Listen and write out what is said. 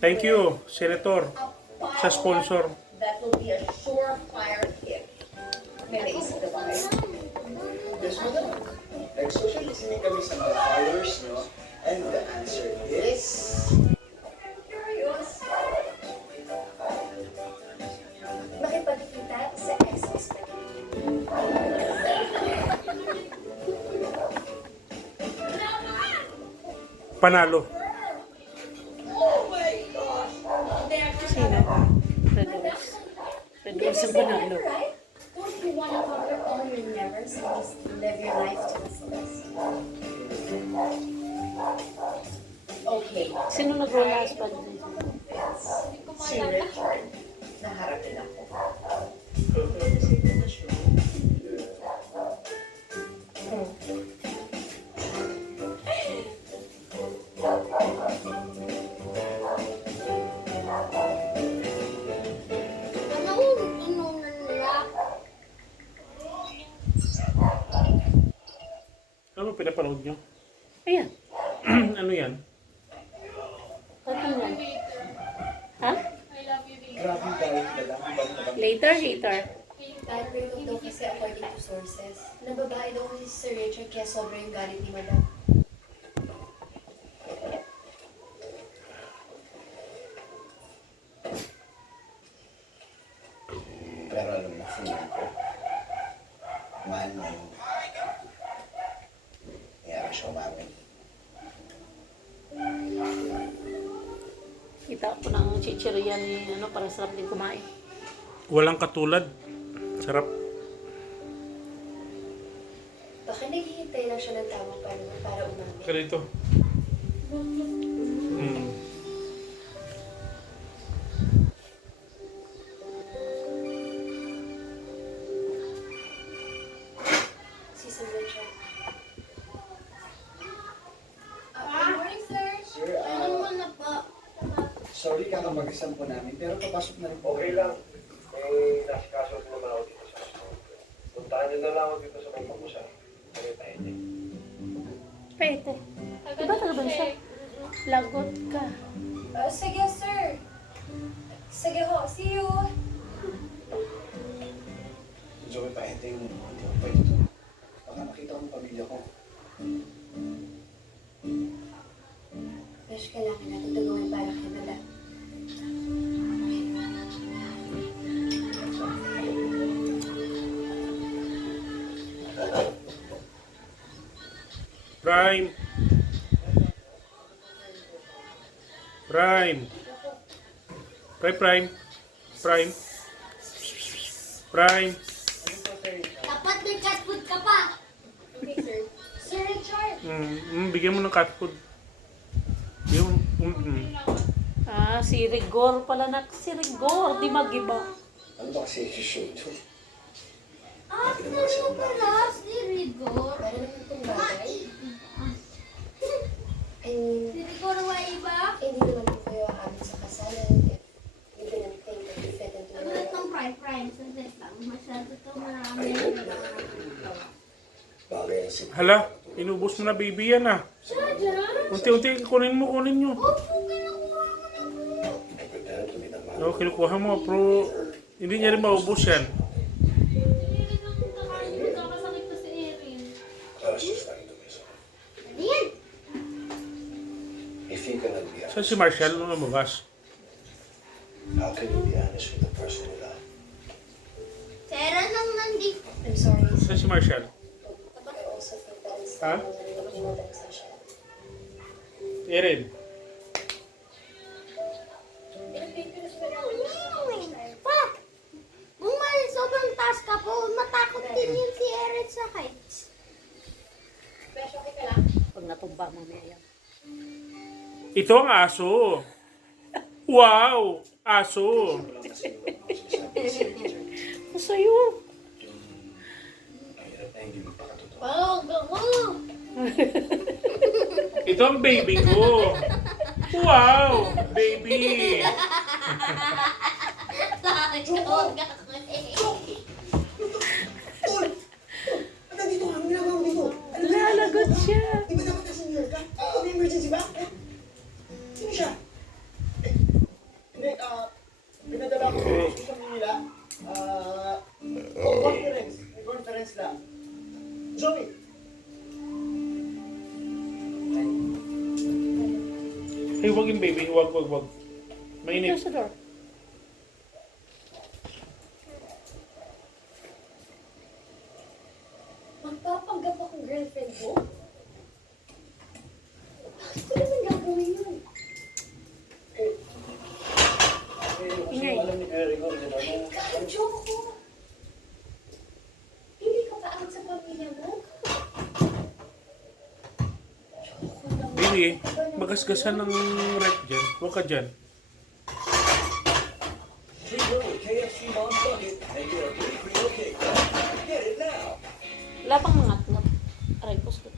Thank you, Senator, sa sponsor. That will be a surefire hit. May naisip na ba kayo? Yes, madam. Nag-social listening kami sa mga followers, no? And the answer is... Curious. Makipagkita sa ex-husband. Panalo. Sino ba? Red Rose. Red Rose ang panalo. Right? Don't you want to conquer all your nevers and just live your life to the fullest? Okay. Sino nag-roll last pa dito? Si Richard. Naharapin ako. Ano pinapanood nyo? Ayan. Ano yan? Ano yan? Ha? Grabe tayo, madam. Later, later. Bad breakup daw kasi according to sources. Nababae daw kasi si Sir Richard kaya sobrang yung galit ni Madam. Pero alam mo, feeling ko, mahal mo yun. Kaya siya umamin. Kita ko ng chichirya ni ano, para sarap din kumain. Walang katulad. Sarap. Baka naghihintay lang siya ng tamang panahon para umamin. Ganito. Si Sir Richard. Good morning, sir. Sir, Ano naman na pa? sorry kakamagisan po namin, pero papasok na rin po. Okay lang. May nasikaso ko naman ako dito sa school. Puntahan niyo na lang ako dito sa may pamusan. Kaya tayo niya. Pwede. Diba talaga siya? Lagot ka. Sige, sir. Sige ho. See you. Joey, pahente yung hindi ako pwede ito. Baka makita ko ang pamilya ko. Pero kailangan natin ito gawin para kay Madam. Prime. Prime. Prime. Prime. Prime. Dapat may cat food ka pa. Okay, sir. Sir Richard. Bigyan mo ng cat food. Yung, Ah, si Rigor pala na. Si Rigor, di mag-iba. Ano ba kasi yung show ito? Ah, sino pala si Rigor? Para naman itong bagay. I mean, Si Rigor wa iba? hindi naman po kayo aamin sa kasalan. You didn't think that you fit into Ano your itong prime? Sandali lang. Masyado to marami. Bagay na si... hala, inubos mo na baby yan ah. Sadya? Unti-unti, kunin nyo. Opo, kinukuha ko na po. Nagpapala to minamahal. No, kinukuha mo, pero hindi niya rin maubos yan. Erin ang magkakasakit na si Erin. Alas just lang ito, Miss. Ano yan? If you cannot be Saan honest, si Marshall nung lumabas? how can you be honest with the person you love? Si Erin ang nandito. I'm sorry. Saan si Marshall? I also think that is Huh? more than session. Erin. Pak! Kung may sobrang taas ka po, matakot din yun si Erin sa heights. Pag natumba mamaya yan. Ito ang aso. Wow! Aso. Walang kasi yung sinasabi si Richard. Masaya. Ang hirap na hindi magpakatotoo. Wow, gago! Ito ang baby ko. Wow! Baby! Takot ka ko Tol! Nandito ka, ginagawa mo dito. Lalagot siya. Di ba dapat kasi New York ka? May emergency ba? Sino siya? Ay, wag yung baby. Wag. Mainit. Close the door. Magpapanggap akong girlfriend mo? Bakit ko naman gagawin yun? Kasi alam ni Kuya Rigor, di ba? Joke ko! Hindi ka pa out sa pamilya mo? Joke ko lang. Baby, magasgasan ng rep dyan. Huwag ka dyan. KFC Mom's Bucket and get a free cake. Get it now. Wala pang mga atlap. Aray, post ko.